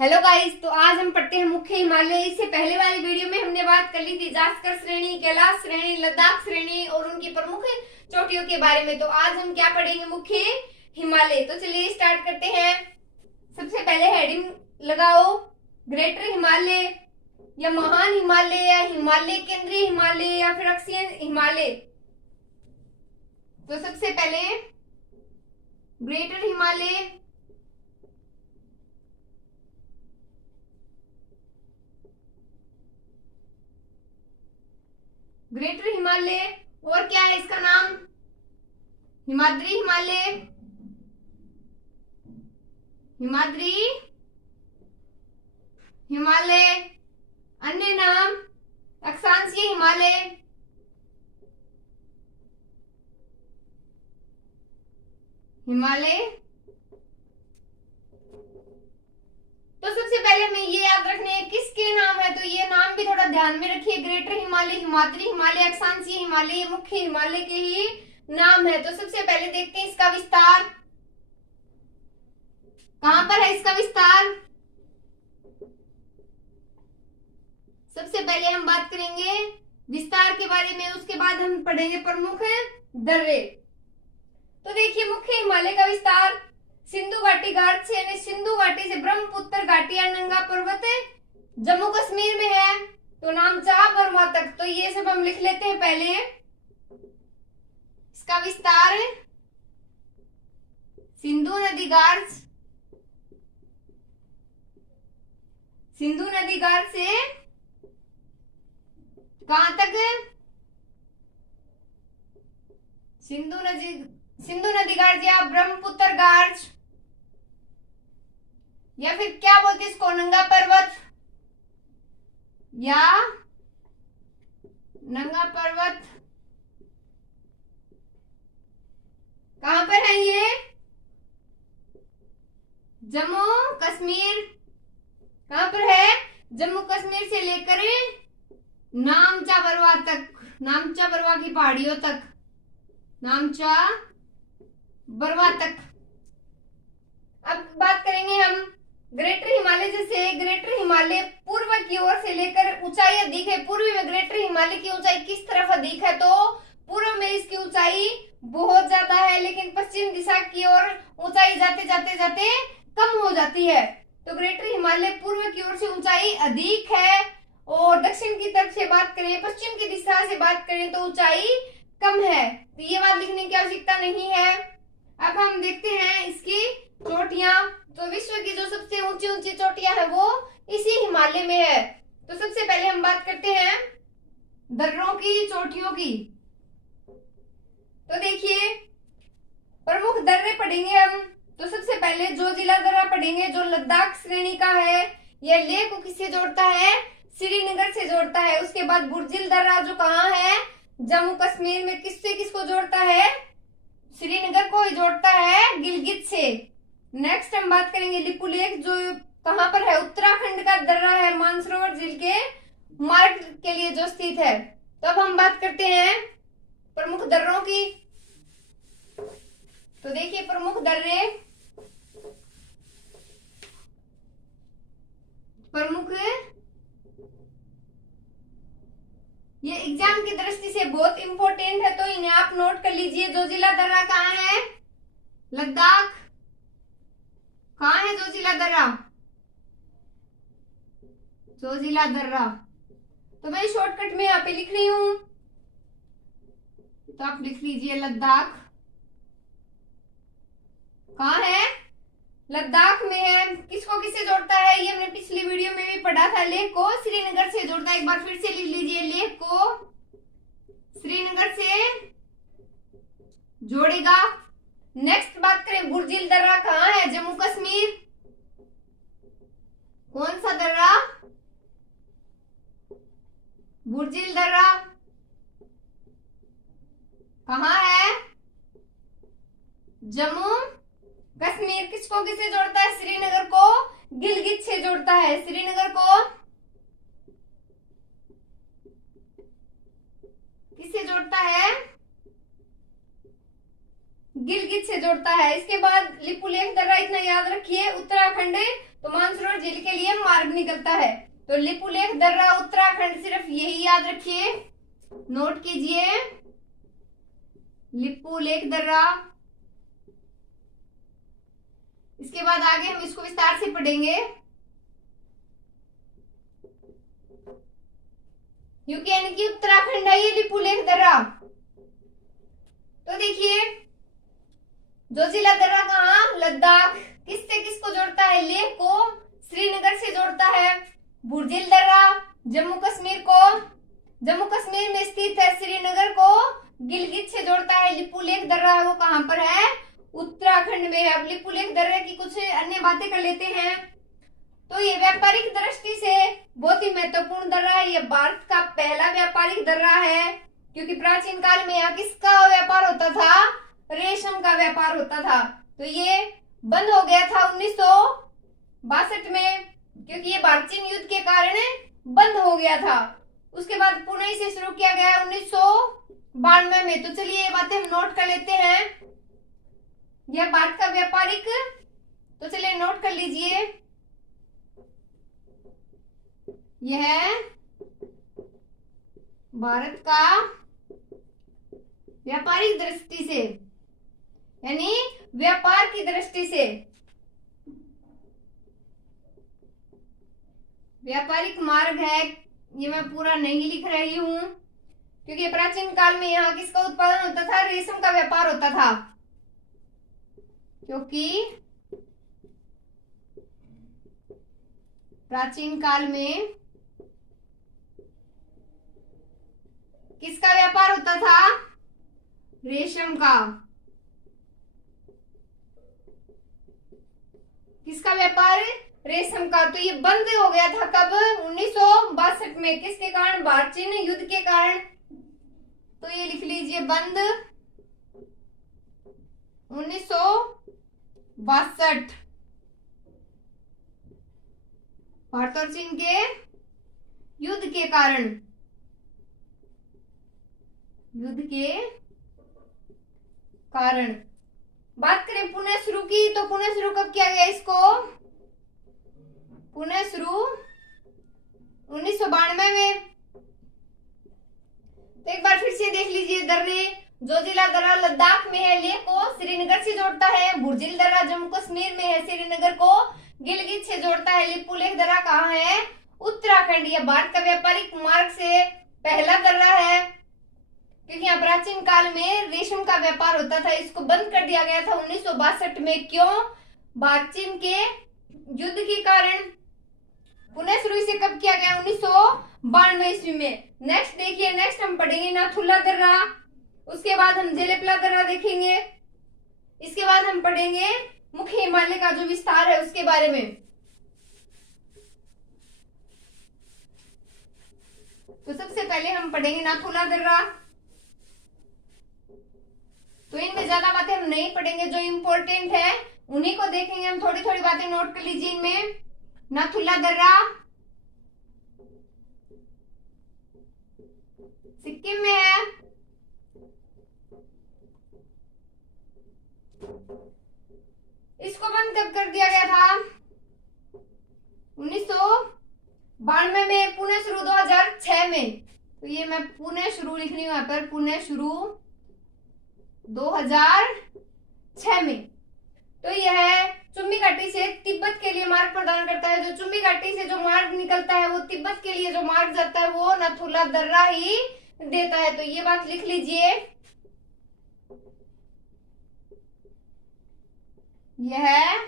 Hello guys. तो आज हम पढ़ते हैं मुख्य हिमालय। इससे पहले वाली वीडियो में हमने बात कर ली थी जास्कर श्रेणी, कैलाश श्रेणी, लद्दाख श्रेणी और उनकी प्रमुख चोटियों के बारे में। तो आज हम क्या पढ़ेंगे? मुख्य हिमालय। तो चलिए स्टार्ट करते हैं। सबसे पहले हेडिंग लगाओ, ग्रेटर हिमालय या महान हिमालय या हिमालय, केंद्रीय हिमालय या फिर अक्षीय हिमालय। तो सबसे पहले ग्रेटर हिमालय, ग्रेटर हिमालय और क्या है इसका नाम? हिमाद्री हिमालय, हिमाद्री हिमालय। अन्य नाम अक्षांशीय हिमालय, हिमालय। तो सबसे पहले हमें ये याद रखने हैं किसके नाम है, तो ये नाम भी थोड़ा ध्यान में रखिए। ग्रेटर हिमालय, हिमाद्री हिमालय, अक्षांशीय हिमालय, ये मुख्य हिमालय के ही नाम है। तो सबसे पहले देखते हैं इसका विस्तार। कहां पर है इसका विस्तार? सबसे पहले हम बात करेंगे विस्तार के बारे में, उसके बाद हम पढ़ेंगे प्रमुख दर्रे। तो देखिए मुख्य हिमालय का विस्तार सिंधु घाटी घाट से यानी सिंधु घाटी से ब्रह्मपुत्र घाटी या नंगा पर्वत जम्मू कश्मीर में है, तो नामचा बर्मा तक। तो ये सब हम लिख लेते हैं पहले। इसका विस्तार सिंधु नदी घाट, सिंधु नदी घाट से कहां तक? सिंधु नदी घाट या ब्रह्मपुत्र घाट या फिर क्या बोलते हैं इसको, नंगा पर्वत या नंगा पर्वत। कहां पर है ये? जम्मू कश्मीर। कहां पर है? जम्मू कश्मीर से लेकर नामचा बरवा तक, नामचा बरवा की पहाड़ियों तक, नामचा बरवा तक। अब बात करेंगे हम ग्रेटर हिमालय। जैसे ग्रेटर हिमालय पूर्व की ओर से लेकर ऊंचाई अधिक है। पूर्व में ग्रेटर हिमालय की ऊंचाई किस तरफ अधिक है? तो पूर्व में इसकी ऊंचाई बहुत ज्यादा है, लेकिन पश्चिम दिशा की ओर ऊंचाई जाते जाते जाते कम हो जाती है। तो ग्रेटर हिमालय पूर्व की ओर से ऊंचाई अधिक है और दक्षिण की तरफ से बात करें, पश्चिम की दिशा से बात करें तो ऊंचाई कम है। तो ये बात लिखने की आवश्यकता नहीं है। अब हम देखते हैं इसकी चोटियां। तो विश्व की जो सबसे ऊंची ऊंची चोटियां है वो इसी हिमालय में है। तो सबसे पहले हम बात करते हैं दर्रों की, चोटियों की। तो देखिए प्रमुख दर्रे पढ़ेंगे हम। तो सबसे पहले जोजिला दर्रा पढ़ेंगे जो लद्दाख श्रेणी का है। यह लेह को किससे जोड़ता है? श्रीनगर से जोड़ता है। उसके बाद बुर्जिल दर्रा जो कहाँ है? जम्मू कश्मीर में। किससे किसको जोड़ता है? श्रीनगर को ही जोड़ता है गिलगित से। नेक्स्ट हम बात करेंगे लिपुलेख जो कहां पर है? उत्तराखंड का दर्रा है, मानसरोवर झील के मार्ग के लिए जो स्थित है। तो अब हम बात करते हैं प्रमुख दर्रों की। तो देखिए प्रमुख दर्रे, प्रमुख, ये एग्जाम की दृष्टि से बहुत इंपॉर्टेंट है, तो इन्हें आप नोट कर लीजिए। जोजिला दर्रा कहाँ है? लद्दाख। कहाँ है जोजिला दर्रा? जोजिला दर्रा। तो मैं शॉर्टकट में यहाँ पे लिख रही हूं, तो आप लिख लीजिए लद्दाख। कहाँ है? लद्दाख में है। किसको किससे जोड़ता है? ये हमने पिछली वीडियो में भी पढ़ा था। लेह को श्रीनगर से जोड़ता है। एक बार फिर से लिख लीजिए, लेह को श्रीनगर से जोड़ेगा। नेक्स्ट बात करें बुर्जिल दर्रा कहाँ है? जम्मू कश्मीर। कौन सा दर्रा? बुर्जिल दर्रा कहाँ है? जम्मू कश्मीर। किसको किससे जोड़ता है? श्रीनगर को गिलगित से जोड़ता है। श्रीनगर को किससे जोड़ता है? गिलगित से जोड़ता है। इसके बाद लिपुलेख दर्रा, इतना याद रखिए, उत्तराखंड तो मानसरोवर जिले झील के लिए मार्ग निकलता है। तो लिपुलेख दर्रा उत्तराखंड, सिर्फ यही याद रखिए, नोट कीजिए, लिपुलेख दर्रा। इसके बाद आगे हम इसको विस्तार से पढ़ेंगे। क्योंकि यानी कि उत्तराखंड है ये लिपुलेख दर्रा। तो देखिए, जोजिला दर्रा कहाँ, लद्दाख। किससे किसको जोड़ता है, लेह को श्रीनगर से जोड़ता है। बुर्जिल दर्रा जम्मू कश्मीर को, जम्मू कश्मीर में स्थित है, श्रीनगर को गिलगित से जोड़ता है। लिपुलेख दर्रा है वो कहाँ पर है, उत्तराखंड में है। अब लिपुलेख दर्रे की कुछ अन्य बातें कर लेते हैं। तो ये व्यापारिक दृष्टि से बहुत ही महत्वपूर्ण दर्रा है। ये भारत का पहला व्यापारिक दर्रा है, क्योंकि प्राचीन काल में यहाँ किसका व्यापार होता था, रेशम का व्यापार होता था। तो ये बंद हो गया था 1962 में, क्योंकि ये भारत चीन युद्ध के कारण बंद हो गया था। उसके बाद पुनः इसे शुरू किया गया 1992 में। तो चलिए ये बातें हम नोट कर लेते हैं। यह भारत का व्यापारिक, तो चलिए नोट कर लीजिए, यह भारत का व्यापारिक दृष्टि से, यानी व्यापार की दृष्टि से व्यापारिक मार्ग है। ये मैं पूरा नहीं लिख रही हूं, क्योंकि प्राचीन काल में यहाँ किसका उत्पादन होता था, रेशम का व्यापार होता था। क्योंकि प्राचीन काल में किसका व्यापार होता था, रेशम का। किसका व्यापार, रेशम का। तो ये बंद हो गया था कब, 1962 में। किसके कारण, भारत चीन युद्ध के कारण। तो ये लिख लीजिए, बंद 1962, भारत और चीन के युद्ध के कारण, युद्ध के कारण। बात करें पुनः शुरू की, तो पुनः शुरू कब किया गया इसको, पुनः शुरू 1992 में। तो एक बार फिर से देख लीजिए, दर्रे, जोजिला दर्रा लद्दाख में है, लेह को श्रीनगर से जोड़ता है। बुर्जिल दर्रा जम्मू कश्मीर में है, श्रीनगर को गिलगित से जोड़ता है। लिपुलेख दर्रा कहाँ है, उत्तराखंड। यह भारत का व्यापारिक मार्ग से पहला दर्रा है, क्योंकि यहाँ प्राचीन काल में रेशम का व्यापार होता था। इसको बंद कर दिया गया था 1962 में। क्यों, भारत चीन के युद्ध के कारण। पुनः शुरू इसे कब किया गया, 1992 ईस्वी में। नेक्स्ट देखिए, नेक्स्ट हम पढ़ेंगे नाथुला दर्रा, उसके बाद हम जेलेपला दर्रा देखेंगे, इसके बाद हम पढ़ेंगे मुख्य हिमालय का जो विस्तार है उसके बारे में। तो सबसे पहले हम पढ़ेंगे नाथुला दर्रा। तो इनमें ज्यादा बातें हम नहीं पढ़ेंगे, जो इम्पोर्टेंट है उन्हीं को देखेंगे हम। थोड़ी थोड़ी बातें नोट कर लीजिए इनमें। नाथुला दर्रा सिक्किम में है। इसको बंद कब कर दिया गया था, 1992 में। पुनः शुरू 2006 में। तो ये मैं पुनः शुरू लिख रही हूं यहाँ पर, पुनः शुरू 2006 में। तो यह चुम्बी घाटी से तिब्बत के लिए मार्ग प्रदान करता है। जो चुम्बी घाटी से जो मार्ग निकलता है वो तिब्बत के लिए जो मार्ग जाता है वो नाथुला दर्रा ही देता है। तो ये बात लिख लीजिए, यह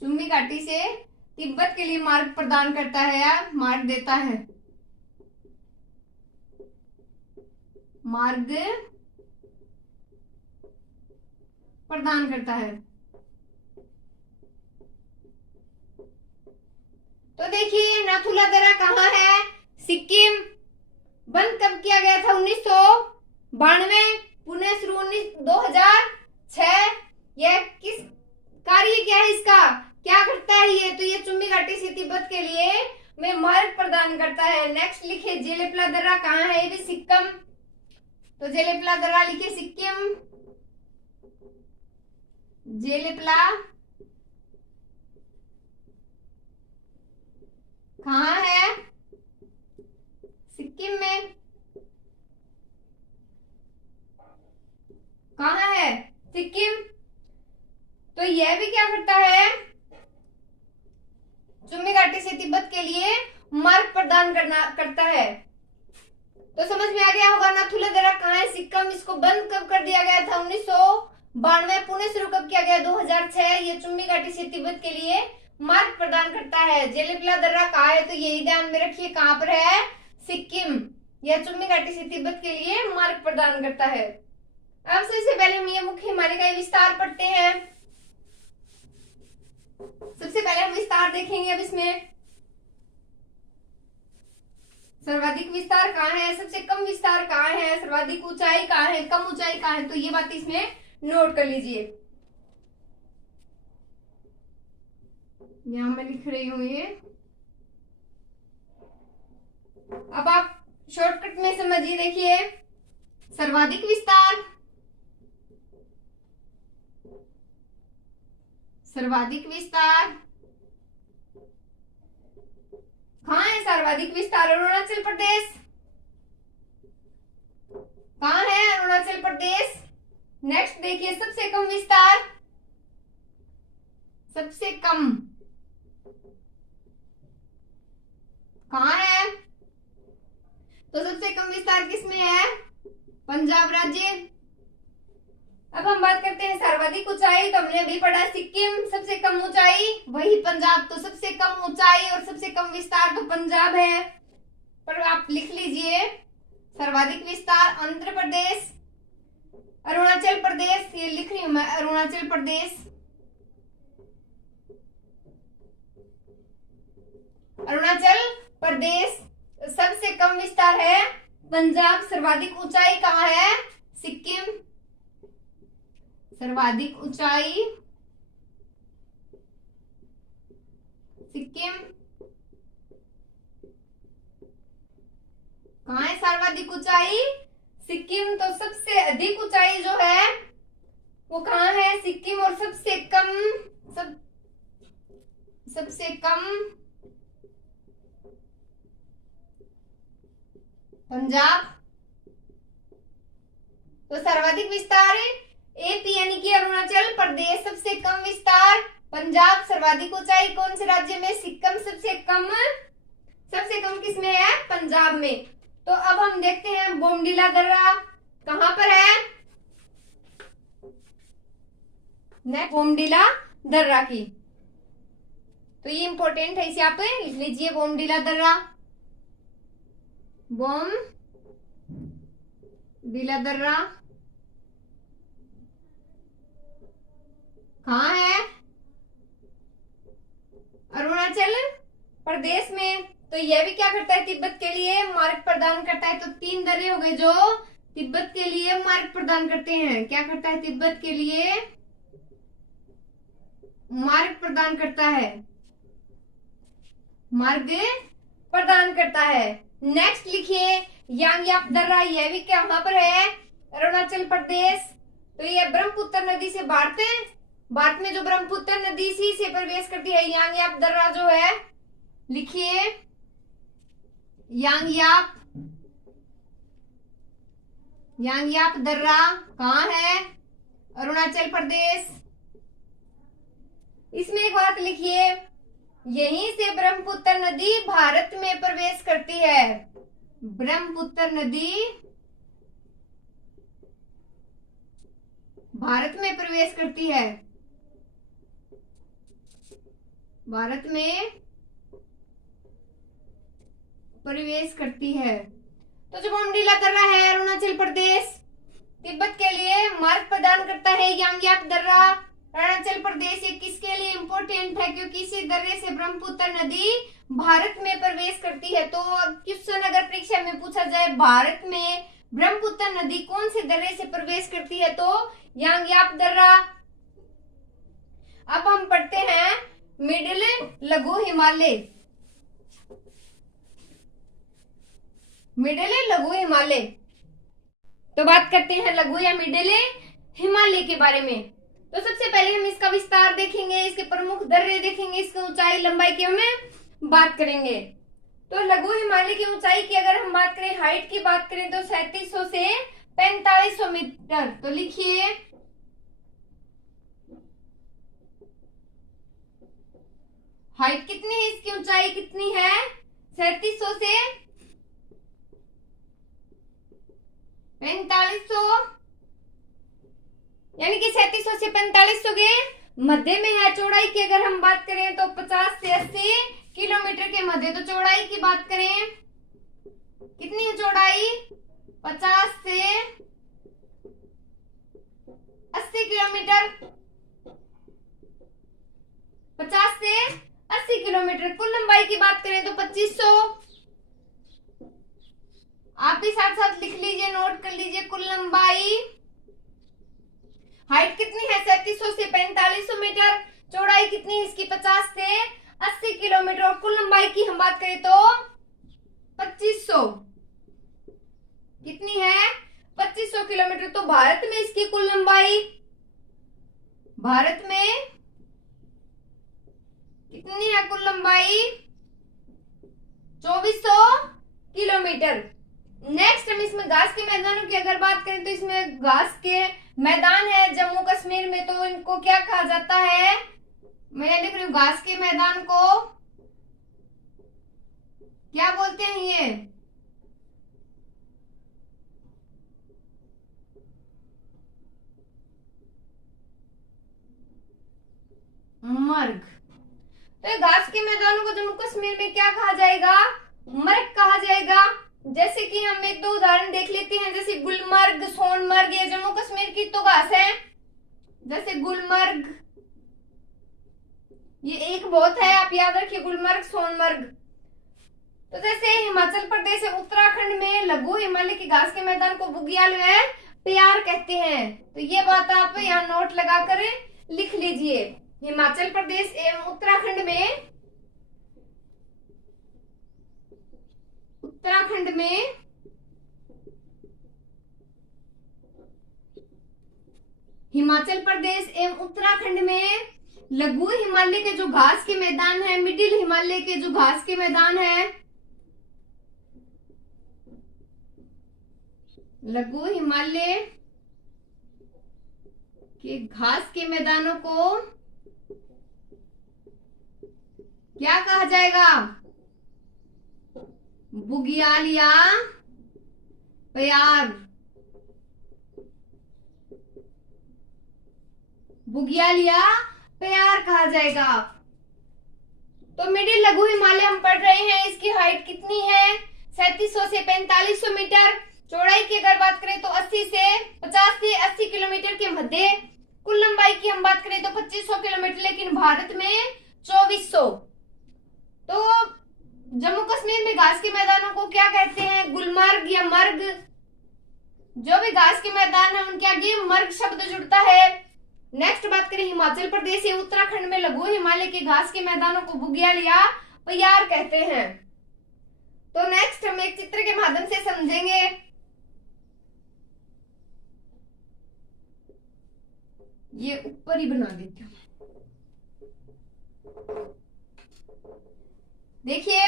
चुम्बी घाटी से तिब्बत के लिए मार्ग प्रदान करता है या मार्ग देता है, मार्ग प्रदान करता है। तो देखिए नाथुला दर्रा कहाँ है, सिक्किम। बंद कब किया गया था, 1992। पुनः शुरू 2006। यह किस कार्य क्या है इसका, क्या करता है ये, तो ये चुम्बी घाटी से तिब्बत के लिए में मार्ग प्रदान करता है। नेक्स्ट लिखे जेलेपला दर्रा कहाँ है, ये भी सिक्किम। तो जेलेपला दर्रा लिखे सिक्किम, जेलेपला कहाँ है? सिक्किम में। कहाँ है? सिक्किम। तो यह भी क्या करता है? चुम्बी घाटी से तिब्बत के लिए मार्ग प्रदान करता है। तो समझ में आ गया होगा नाथुला दर्रा कहाँ है? सिक्किम। इसको बंद कब कर दिया गया था? 1992। पुनः शुरू कब किया गया? 2006। ये चुम्बी घाटी से तिब्बत के लिए मार्ग प्रदान करता है। जेलिपला दर्रा कहाँ है? तो यही ध्यान में रखिए, कहाँ पर है? सिक्किम। यह चुम्बी घाटी से तिब्बत के लिए मार्ग प्रदान करता है। अब सबसे पहले हम ये मुख्य हिमालय का विस्तार पढ़ते हैं। सबसे पहले हम विस्तार देखेंगे। अब इसमें सर्वाधिक विस्तार कहाँ है, सबसे कम विस्तार कहाँ है, सर्वाधिक ऊंचाई कहाँ है, कम ऊंचाई कहाँ है, तो ये बात इसमें नोट कर लीजिए। यहां मैं लिख रही हूं ये। अब आप शॉर्टकट में समझिए। देखिए, सर्वाधिक विस्तार, सर्वाधिक विस्तार कहाँ है? सर्वाधिक विस्तार अरुणाचल प्रदेश। कहाँ है? अरुणाचल प्रदेश। नेक्स्ट देखिए, सबसे कम विस्तार, सबसे कम कहाँ है? तो सबसे कम विस्तार किसमें है? पंजाब राज्य। अब हम बात करते हैं सर्वाधिक ऊंचाई। तो हमने अभी पढ़ा सिक्किम, सबसे कम ऊंचाई वही पंजाब। तो सबसे कम ऊंचाई और सबसे कम विस्तार तो पंजाब है। पर आप लिख लीजिए, सर्वाधिक विस्तार आंध्र प्रदेश, अरुणाचल प्रदेश। ये लिख रही हूं मैं, अरुणाचल प्रदेश। अरुणाचल प्रदेश। सबसे कम विस्तार है पंजाब। सर्वाधिक ऊंचाई कहाँ है? सिक्किम। सर्वाधिक ऊंचाई सिक्किम। कहाँ है सर्वाधिक ऊंचाई? सिक्किम। तो सबसे अधिक ऊंचाई जो है वो कहाँ है? सिक्किम। और सबसे कम सबसे कम पंजाब। तो सर्वाधिक विस्तार एपी यानी कि अरुणाचल प्रदेश, सबसे कम विस्तार पंजाब, सर्वाधिक ऊंचाई कौन से राज्य में? सिक्किम। सबसे कम किस में है? पंजाब में। तो अब हम देखते हैं बोमडीला दर्रा कहां पर है? नेक्स्ट बोमडीला दर्रा की, तो ये इंपॉर्टेंट है, इसे आप लिख लीजिए। बोमडीला दर्रा, बोमडीला दर्रा कहाँ है? अरुणाचल प्रदेश में। तो यह भी क्या करता है? तिब्बत के लिए मार्ग प्रदान करता है। तो 3 दर्रे हो गए जो तिब्बत के लिए मार्ग प्रदान करते हैं। क्या करता है? तिब्बत के लिए मार्ग प्रदान करता है, मार्ग प्रदान करता है। नेक्स्ट लिखिए यांगयाप दर्रा। यह भी कहां पर है? अरुणाचल प्रदेश। तो यह ब्रह्मपुत्र नदी से भारत में जो ब्रह्मपुत्र नदी से प्रवेश करती है, यांगयाप दर्रा जो है, लिखिए यांगयाप दर्रा कहाँ है? अरुणाचल प्रदेश। इसमें एक बात लिखिए, यहीं से ब्रह्मपुत्र नदी भारत में प्रवेश करती है। ब्रह्मपुत्र नदी भारत में प्रवेश करती है, भारत में प्रवेश करती है। तो जो बोमडीला दर्रा है अरुणाचल प्रदेश, तिब्बत के लिए मार्ग प्रदान करता है। यांगयाप दर्रा अरुणाचल प्रदेश, ये किसके लिए इंपॉर्टेंट है? क्योंकि इसी दर्रे से ब्रह्मपुत्र नदी भारत में प्रवेश करती है। तो क्वेश्चन अगर परीक्षा में पूछा जाए भारत में ब्रह्मपुत्र नदी कौन से दर्रे से प्रवेश करती है, तो यांगयाप दर्रा। अब हम पढ़ते हैं मिडिल लघु हिमालय। मिडिल लघु हिमालय, तो बात करते हैं लघु या मिडिल हिमालय के बारे में। तो सबसे पहले हम इसका विस्तार देखेंगे, इसके प्रमुख दर्रे देखेंगे, इसकी ऊंचाई लंबाई की हमें बात करेंगे। तो लघु हिमालय की ऊंचाई की अगर हम बात करें, हाइट की बात करें तो 3700 से 4500 मीटर। तो लिखिए हाइट कितनी है, इसकी ऊंचाई कितनी है, 3700 से 4500, यानी कि 3700 से 4500 के मध्य में है। चौड़ाई की अगर हम बात करें तो 50 से 80 किलोमीटर के मध्य। तो चौड़ाई की बात करें, कितनी है चौड़ाई, 50 से 80 किलोमीटर, 50 से 80 किलोमीटर। कुल लंबाई की बात करें तो 2500। आप भी साथ साथ लिख लीजिए, नोट कर लीजिए। कुल लंबाई, हाइट कितनी है 3700 से 4500 मीटर, चौड़ाई कितनी है इसकी 50 से 80 किलोमीटर, और कुल लंबाई की हम बात करें तो 2500, कितनी है 2500 किलोमीटर। तो भारत में इसकी कुल लंबाई, भारत में कितनी है कुल लंबाई, 2400 किलोमीटर। नेक्स्ट हम इसमें घास के मैदानों की अगर बात करें तो इसमें घास के मैदान है जम्मू कश्मीर में, तो इनको क्या कहा जाता है, मैं लिख रही हूँ घास के मैदान को क्या बोलते हैं, ये मर्ग। तो घास के मैदानों को जम्मू कश्मीर में क्या कहा जाएगा, मर्ग कहा जाएगा। जैसे कि हम एक दो उदाहरण देख लेते हैं, जैसे गुलमर्ग, सोनमर्ग, ये जम्मू कश्मीर की तो घास है। जैसे गुलमर्ग, ये एक बहुत है, आप याद रखिए, गुलमर्ग, सोनमर्ग। तो जैसे हिमाचल प्रदेश है, उत्तराखंड में लघु हिमालय की घास के मैदान को बुग्याल व प्यार कहते हैं। तो ये बात आप यहाँ नोट लगाकर लिख लीजिए। हिमाचल प्रदेश एवं उत्तराखंड में, हिमाचल प्रदेश एवं उत्तराखंड में लघु हिमालय के जो घास के मैदान है, मिडिल हिमालय के जो घास के मैदान है, लघु हिमालय के घास के मैदानों को क्या कहा जाएगा, बुग्याल या प्यार, बुग्याल या प्यार कहा जाएगा। तो मिडिल लघु हिमालय हम पढ़ रहे हैं, इसकी हाइट कितनी है 3700 से 4500 मीटर, चौड़ाई की अगर बात करें तो 50 से 80 किलोमीटर के मध्य। कुल लंबाई की हम बात करें तो 2500 किलोमीटर, लेकिन भारत में 2400। तो जम्मू कश्मीर में घास के मैदानों को क्या कहते हैं, गुलमर्ग या मर्ग। जो भी घास के मैदान है उनके आगे मर्ग शब्द जुड़ता है। नेक्स्ट बात करें हिमाचल प्रदेश या उत्तराखंड में लघु हिमालय के घास के मैदानों को बुग्याल या प्यार कहते हैं। तो नेक्स्ट हम एक चित्र के माध्यम से समझेंगे। ये ऊपर ही बना देती हूँ, देखिए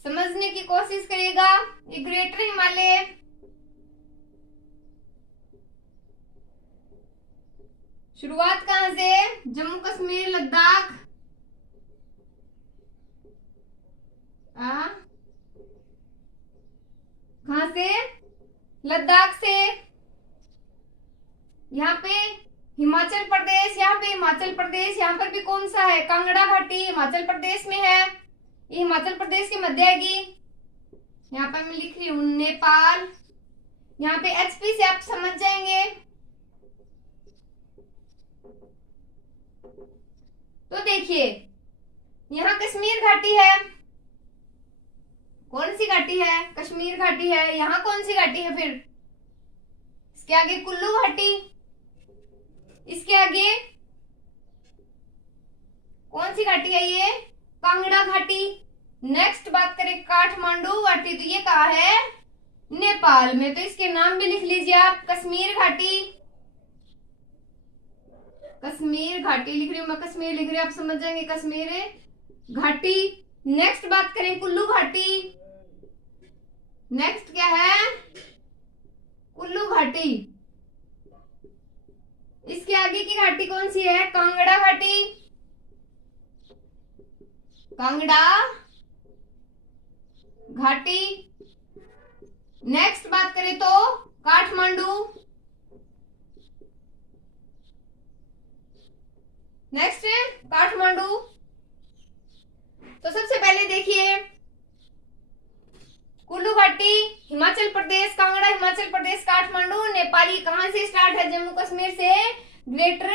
समझने की कोशिश करिएगा। ये ग्रेटर हिमालय, शुरुआत कहां से, जम्मू कश्मीर, लद्दाख, कहां से, लद्दाख से, यहाँ पे हिमाचल प्रदेश, यहाँ पे हिमाचल प्रदेश, यहाँ पर भी कौन सा है, कांगड़ा घाटी हिमाचल प्रदेश में है, ये हिमाचल प्रदेश के मध्य आएगी। यहाँ पर मैं लिख रही हूँ नेपाल, यहाँ पे एचपी से आप समझ जाएंगे। तो देखिए यहाँ कश्मीर घाटी है, कौन सी घाटी है, कश्मीर घाटी है। यहाँ कौन सी घाटी है, फिर इसके आगे कुल्लू घाटी, इसके आगे कौन सी घाटी है, ये कांगड़ा घाटी। नेक्स्ट बात करें काठमांडू घाटी, तो ये कहाँ है, नेपाल में। तो इसके नाम भी लिख लीजिए आप, कश्मीर घाटी, कश्मीर घाटी लिख रही हूँ मैं, कश्मीर लिख रही हूँ, आप समझ जाएंगे कश्मीर घाटी। नेक्स्ट बात करें कुल्लू घाटी। नेक्स्ट क्या है? कुल्लू घाटी। इसके आगे की घाटी कौन सी है? कांगड़ा घाटी। कांगड़ा घाटी। नेक्स्ट बात करें तो काठमांडू। नेक्स्ट काठमांडू। तो सबसे पहले देखिए कुल्लू घाटी हिमाचल प्रदेश, कांगड़ा हिमाचल प्रदेश, काठमांडू नेपाली। कहां से स्टार्ट है? जम्मू कश्मीर से ग्रेटर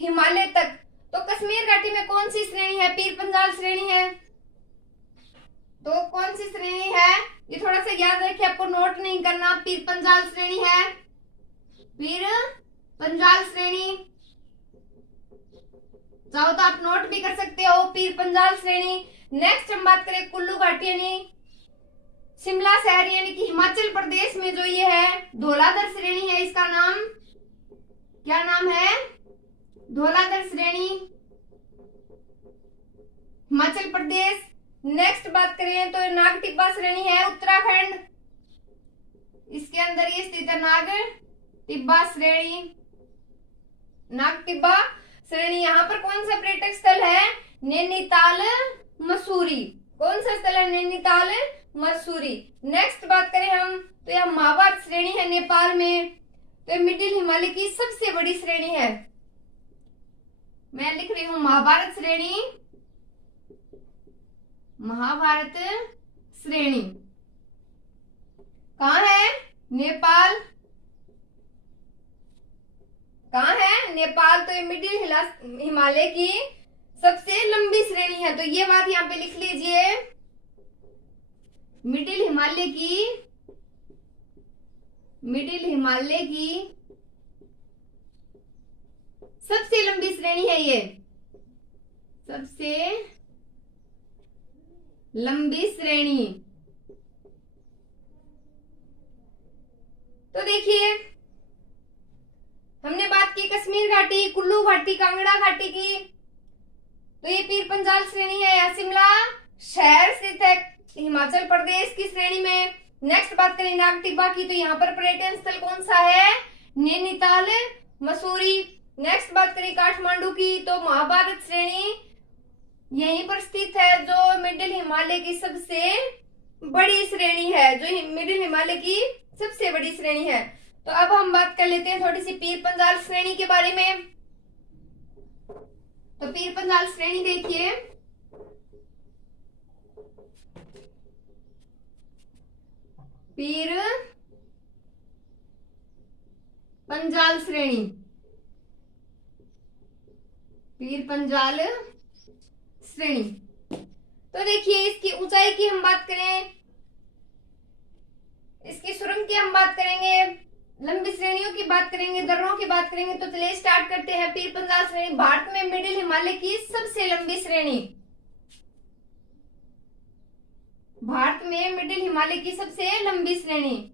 हिमालय तक। तो कश्मीर घाटी में कौन सी श्रेणी है? पीर पंजाल श्रेणी है। तो कौन सी श्रेणी है? ये थोड़ा सा याद रखिए, आपको नोट नहीं करना। पीर पंजाल श्रेणी है, पीर पंजाल श्रेणी। चाहो तो आप नोट भी कर सकते हो, पीर पंजाल श्रेणी। नेक्स्ट हम बात करें कुल्लू घाटी यानी शिमला शहर यानी कि हिमाचल प्रदेश में जो ये है धौलाधर श्रेणी है। इसका नाम क्या नाम है? धौलाधर श्रेणी, हिमाचल प्रदेश। नेक्स्ट बात करें तो नाग टिब्बा श्रेणी है उत्तराखंड। इसके अंदर ये स्थित है नाग टिब्बा श्रेणी। नाग टिब्बा श्रेणी। यहाँ पर कौन सा पर्यटक स्थल है? नैनीताल मसूरी। कौन सा स्थल है? नैनीताल मसूरी। नेक्स्ट बात करें हम तो यह महाभारत श्रेणी है नेपाल में। तो मिडिल हिमालय की सबसे बड़ी श्रेणी है। मैं लिख रही हूं महाभारत श्रेणी, महाभारत श्रेणी। कहां है? नेपाल। कहां है? नेपाल। तो ये मिडिल हिमालय की सबसे लंबी श्रेणी है। तो ये बात यहां पे लिख लीजिए, मिडिल हिमालय की सबसे लंबी श्रेणी है ये, सबसे लंबी श्रेणी। तो देखिए हमने बात की कश्मीर घाटी, कुल्लू घाटी, कांगड़ा घाटी की। तो ये पीर पंजाल श्रेणी है या शिमला शहर स्थित है हिमाचल प्रदेश की श्रेणी में। नेक्स्ट बात करें नाग टिब्बा की, तो यहाँ पर पर्यटन स्थल कौन सा है? नैनीताल मसूरी। नेक्स्ट बात करें काठमांडू की, तो महाभारत श्रेणी यहीं पर स्थित है, जो मिडिल हिमालय की सबसे बड़ी श्रेणी है, जो मिडिल हिमालय की सबसे बड़ी श्रेणी है। तो अब हम बात कर लेते हैं थोड़ी सी पीर पंजाल श्रेणी के बारे में। तो पीर पंजाल श्रेणी देखिए, पीर पंजाल श्रेणी, पीर पंजाल श्रेणी। तो देखिए इसकी ऊंचाई की हम बात करें, इसकी सुरंग की हम बात करेंगे, लंबी श्रेणियों की बात करेंगे, दर्रों की बात करेंगे। तो चलिए स्टार्ट करते हैं। पीर पंजाल श्रेणी भारत में मिडिल हिमालय की सबसे लंबी श्रेणी, भारत में मिडिल हिमालय की सबसे लंबी श्रेणी,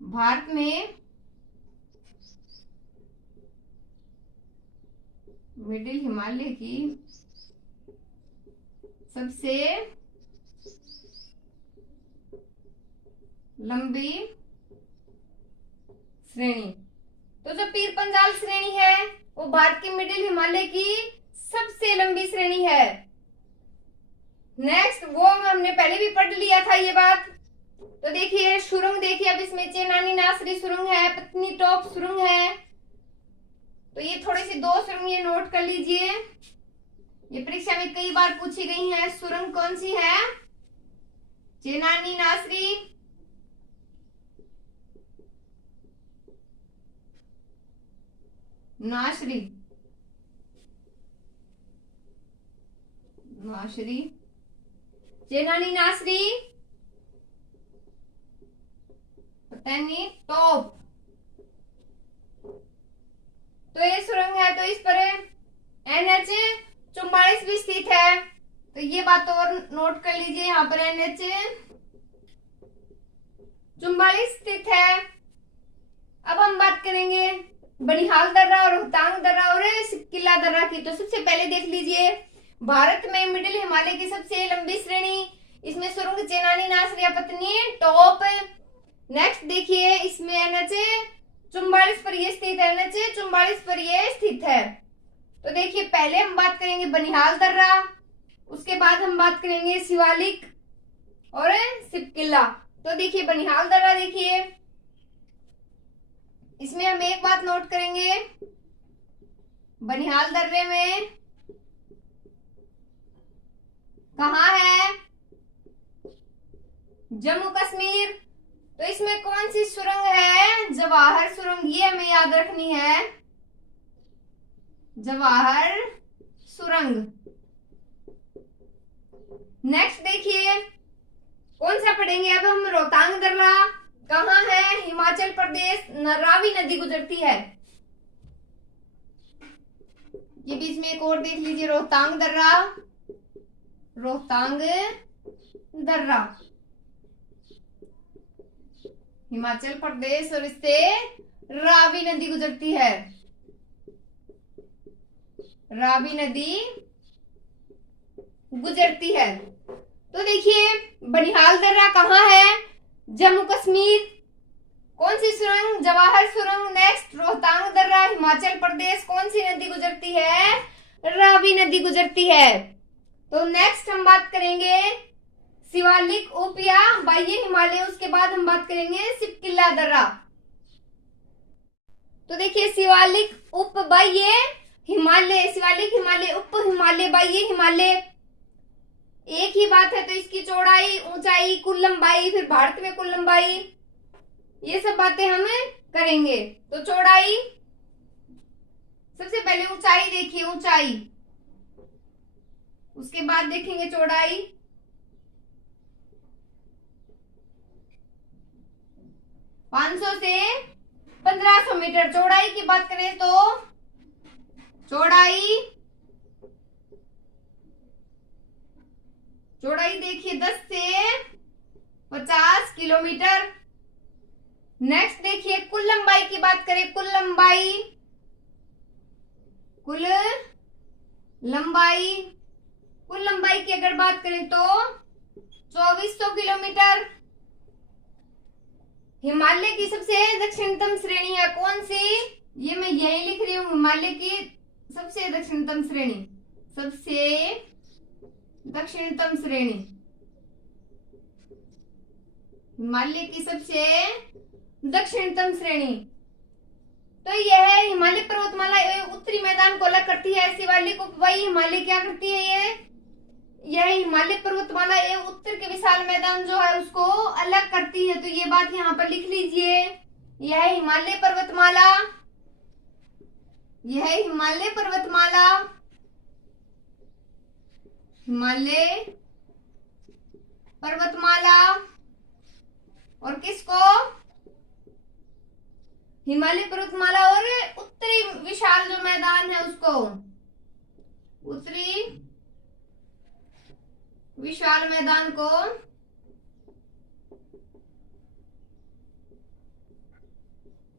भारत में मिडिल हिमालय की सबसे लंबी श्रेणी। तो जो पीर पंजाल श्रेणी है वो भारत के मिडिल हिमालय की सबसे लंबी श्रेणी है। नेक्स्ट वो हमने पहले भी पढ़ लिया था ये बात। तो देखिए सुरंग देखिए, अब इसमें चेनानी नासरी सुरंग है, पत्नी टॉप सुरंग है। तो ये थोड़ी सी दो सुरंग ये नोट कर लीजिए, ये परीक्षा में कई बार पूछी गई है। सुरंग कौन सी है? चेनानी नासरी, नासरी, नासरी, चेनानी नासरी, पत्नी टॉप। तो ये सुरंग है, तो इस पर NH 44 भी स्थित है। तो ये बात और नोट कर लीजिए, यहाँ पर NH 44 स्थित है। अब हम बात करेंगे बनिहाल दर्रा और रोहतांग दर्रा और सिपकिला दर्रा की। तो सबसे पहले देख लीजिए, भारत में मिडिल हिमालय की सबसे लंबी श्रेणी, इसमें सुरंग चेनानी नासर या पत्नी टॉप। नेक्स्ट देखिए, इसमें एनएच 44 पर ये स्थित है, एनएच 44 पर ये स्थित है। तो देखिए, पहले हम बात करेंगे बनिहाल दर्रा, उसके बाद हम बात करेंगे शिवालिक और सिपकिला। तो देखिए बनिहाल दर्रा, देखिए इसमें हम एक बात नोट करेंगे, बनिहाल दर्रे में कहाँ है, जम्मू कश्मीर। तो इसमें कौन सी सुरंग है, जवाहर सुरंग, ये हमें याद रखनी है, जवाहर सुरंग। नेक्स्ट देखिए, कौन सा पढ़ेंगे अब हम, रोहतांग दर्रा कहाँ है, हिमाचल प्रदेश, रावी नदी गुजरती है। ये बीच में एक और देख लीजिए, रोहतांग दर्रा, रोहतांग दर्रा हिमाचल प्रदेश और इससे रावी नदी गुजरती है, रावी नदी गुजरती है। तो देखिए बनिहाल दर्रा कहाँ है, जम्मू कश्मीर, कौन सी सुरंग, जवाहर सुरंग। नेक्स्ट रोहतांग दर्रा हिमाचल प्रदेश, कौन सी नदी गुजरती है, रावी नदी गुजरती है। तो नेक्स्ट हम बात करेंगे शिवालिक उप या बाह्य हिमालय, उसके बाद हम बात करेंगे सिपकिला दर्रा। तो देखिए, शिवालिक उप बाह्य हिमालय, शिवालिक हिमालय, उप हिमालय, बाह्य हिमालय एक ही बात है। तो इसकी चौड़ाई, ऊंचाई, कुल लंबाई, फिर भारत में कुल लंबाई, ये सब बातें हम करेंगे। तो चौड़ाई, सबसे पहले ऊंचाई देखिए, ऊंचाई, उसके बाद देखेंगे चौड़ाई। पांच से 1500 मीटर। चौड़ाई की बात करें तो चौड़ाई देखिए 10 से 50 किलोमीटर। नेक्स्ट देखिए, कुल लंबाई की बात करें, कुल लंबाई की अगर बात करें तो 2400 किलोमीटर। हिमालय की सबसे दक्षिणतम श्रेणी है कौन सी, ये मैं यही लिख रही हूं, हिमालय की सबसे दक्षिणतम श्रेणी, सबसे दक्षिणतम श्रेणी, हिमालय की सबसे दक्षिणतम श्रेणी। तो यह हिमालय पर्वतमाला उत्तरी मैदान को अलग करती है। शिवालिक उपवायी हिमालय क्या करती है, यह हिमालय पर्वतमाला एवं उत्तर के विशाल मैदान जो है उसको अलग करती है। तो ये बात यहाँ पर लिख लीजिए, यह हिमालय पर्वतमाला, यह हिमालय पर्वतमाला, हिमालय पर्वतमाला और किसको, हिमालय पर्वतमाला और उत्तरी विशाल जो मैदान है उसको, उत्तरी विशाल मैदान को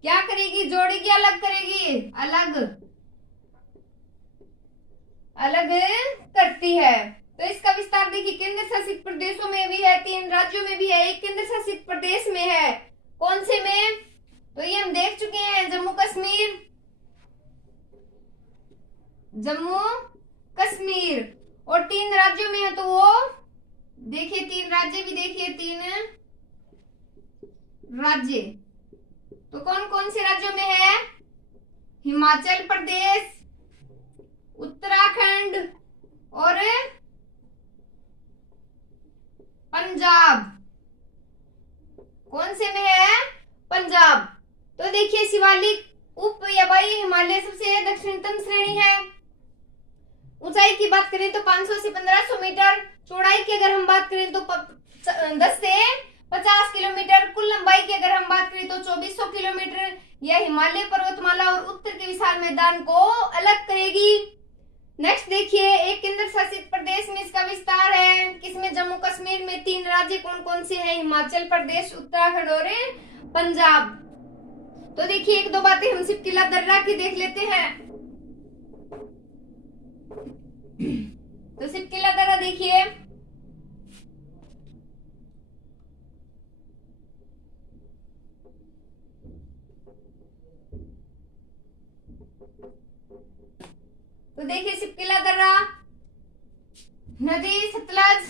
क्या करेगी, जोड़ेगी, अलग करेगी, अलग करती है। तो इसका विस्तार देखिए, केंद्र शासित प्रदेशों में भी है, 3 राज्यों में भी है, एक केंद्र शासित प्रदेश में है, कौन से में, तो ये हम देख चुके हैं, जम्मू कश्मीर, जम्मू कश्मीर। और 3 राज्यों में है तो वो देखिए, 3 राज्य भी देखिए, 3 राज्य, तो कौन कौन से राज्यों में है, हिमाचल प्रदेश, उत्तराखंड और पंजाब, कौन से में है, पंजाब। तो देखिए, शिवालिक उप या बाह्य हिमालय सबसे दक्षिणतम श्रेणी है। ऊंचाई की बात करें तो 500 से 1500 मीटर। चौड़ाई की अगर हम बात करें तो 10 से 50 किलोमीटर। कुल लंबाई की अगर हम बात करें तो 2400 किलोमीटर। यह हिमालय पर्वतमाला और उत्तर के विशाल मैदान को अलग करेगी। नेक्स्ट देखिए, एक केंद्र शासित प्रदेश में इसका विस्तार है, किसमें, जम्मू कश्मीर में। 3 राज्य कौन कौन से हैं, हिमाचल प्रदेश, उत्तराखंड और पंजाब। तो देखिए एक दो बातें हम सिपटिला दर्रा की देख लेते हैं। तो सिपटिला दर्रा देखिए, तो देखिए सिपटिला दर्रा नदी सतलज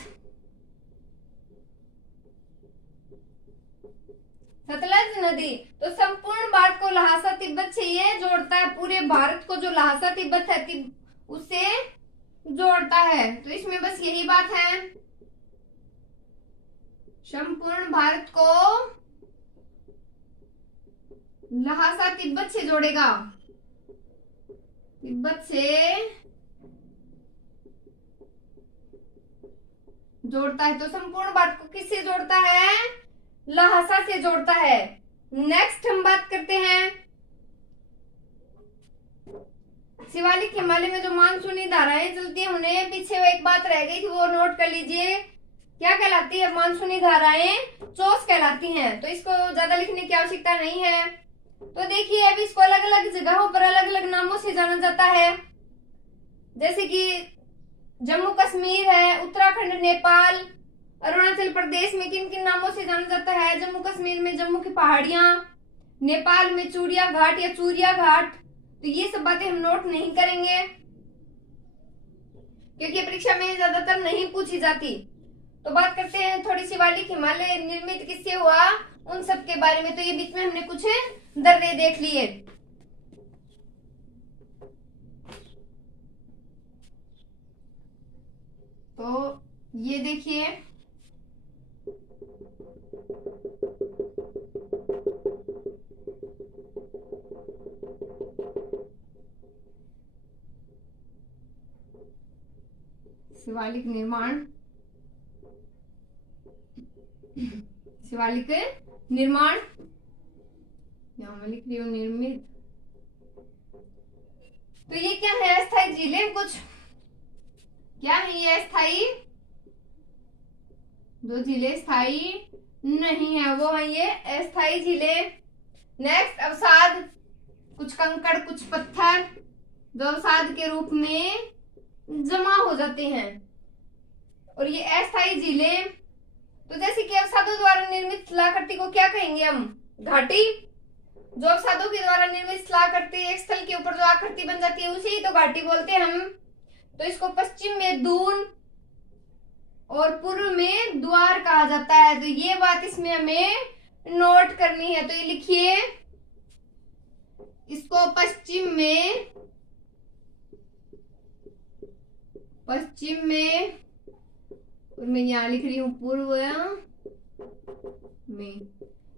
नदी तो संपूर्ण भारत को लहासा तिब्बत से ये जोड़ता है, पूरे भारत को जो लहासा तिब्बत है उससे जोड़ता है। तो इसमें बस यही बात है, संपूर्ण भारत को लहासा तिब्बत से जोड़ेगा, तिब्बत से जोड़ता है। तो संपूर्ण भारत को किससे जोड़ता है? लहासा से जोड़ता है। नेक्स्ट हम बात करते हैं शिवालिक हिमालय में जो मानसूनी धाराएं चलती है उन्हें, पीछे वो एक बात रह गई थी वो नोट कर लीजिए, क्या कहलाती है? मानसूनी धाराएं चोस कहलाती हैं। तो इसको ज्यादा लिखने की आवश्यकता नहीं है। तो देखिए अभी इसको अलग अलग जगहों पर अलग अलग नामों से जाना जाता है, जैसे कि जम्मू कश्मीर है, उत्तराखंड, नेपाल, अरुणाचल प्रदेश में किन किन नामों से जाना जाता है? जम्मू कश्मीर में जम्मू की पहाड़ियां, नेपाल में चूड़िया घाट या चूरिया घाट। तो ये सब बातें हम नोट नहीं करेंगे क्योंकि परीक्षा में ज्यादातर नहीं पूछी जाती। तो बात करते हैं थोड़ी शिवालिक हिमालय निर्मित किससे हुआ उन सब के बारे में। तो ये बीच में हमने कुछ दर्रे देख लिए। तो ये देखिए शिवालिक निर्माण, शिवालिक निर्माण यहां मैं लिख रही हूं निर्मित। तो ये क्या है? अस्थायी झीलें। कुछ क्या है ये? अस्थायी, जो झीलें स्थायी नहीं है वो है ये अस्थायी झीलें। नेक्स्ट अवसाद, कुछ कंकड़ कुछ पत्थर जो अवसाद के रूप में जमा हो जाते हैं। और ये अस्थायी झीलें, तो जैसे कि अवसादों द्वारा निर्मित शिलाकृति को क्या कहेंगे हम? घाटी। जो अवसादों के द्वारा निर्मित शिलाकृति एक स्थल के ऊपर जो आकृति बन जाती है उसे ही तो घाटी बोलते हैं हम। तो इसको पश्चिम में दून और पूर्व में द्वार कहा जाता है। तो ये बात इसमें हमें नोट करनी है। तो ये लिखिए, इसको पश्चिम में और मैं यहां लिख रही हूं पूर्व में।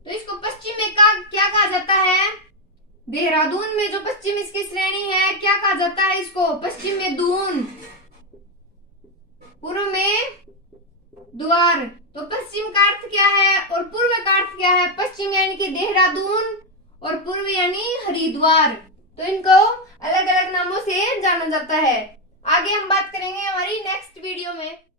तो इसको पश्चिम में क्या कहा जाता है? देहरादून में जो पश्चिम इसकी श्रेणी है क्या कहा जाता है? इसको पश्चिम में दून, पूर्व में द्वार। तो पश्चिम का अर्थ क्या है और पूर्व का अर्थ क्या है? पश्चिम यानी कि देहरादून और पूर्व यानी हरिद्वार। तो इनको अलग अलग नामों से जाना जाता है। आगे हम बात करेंगे हमारी नेक्स्ट वीडियो में।